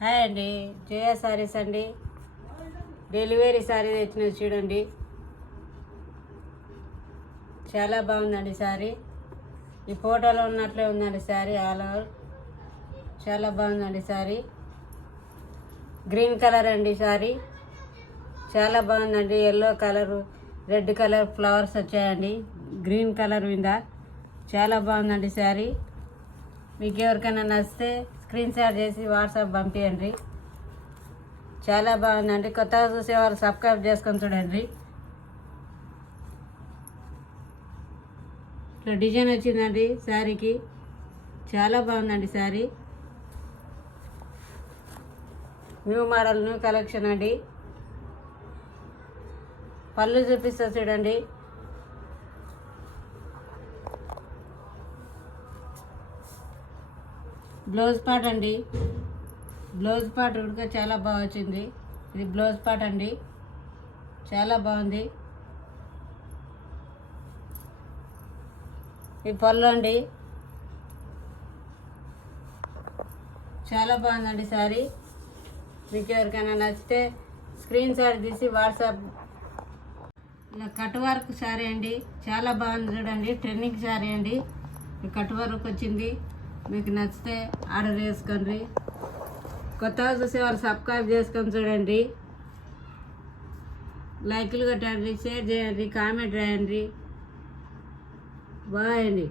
Hi అండి, జయ సారీస్ అండి. Delivery sorry తెచ్చినది చూడండి, చాలా బాగుందండి సారీ. ఈ ఫోటోలో ఉన్నట్లే ఉందండి సారీ. ఆల్ ఓవర్ చాలా బాగుందండి సారీ. గ్రీన్ కలర్ అండి సారీ, చాలా బాగుందండి. Yellow colour, red colour flowers వచ్చాయండి. గ్రీన్ కలర్ మీద చాలా బాగుందండి సారీ. మీకు ఎవరికైనా నచ్చితే స్క్రీన్ షాట్ చేసి వాట్సాప్ పంపించండి. చాలా బాగుందండి. కొత్తగా చూసే వాళ్ళు సబ్స్క్రైబ్ చేసుకొని చూడండి. ఇట్లా డిజైన్ వచ్చిందండి శారీకి, చాలా బాగుందండి sari. New model, new collection అండి. పళ్ళు చూపిస్తా చూడండి. బ్లౌజ్ పార్ట్ అండి, బ్లౌజ్ పార్ట్ కూడా చాలా బాగా వచ్చింది. ఇది బ్లౌజ్ పార్ట్ అండి, చాలా బాగుంది. ఈ పళ్ళు అండి, చాలా బాగుందండి సారీ. మీకు ఎవరికైనా నచ్చితే స్క్రీన్ షాట్ తీసి వాట్సాప్. ఇలా కట్ వర్క్ సారీ అండి, చాలా బాగుంది చూడండి. ట్రెండింగ్ సారీ అండి. ఈ కట్ వర్క్ వచ్చింది. మీకు నచ్చితే ఆర్డర్ చేసుకోండి. కొత్తగా చూసే వాళ్ళు సబ్స్క్రైబ్ చేసుకొని చూడండి. లైక్లు కొట్టండి, షేర్ చేయండి, కామెంట్ రాయండి. బాయ్ అండి.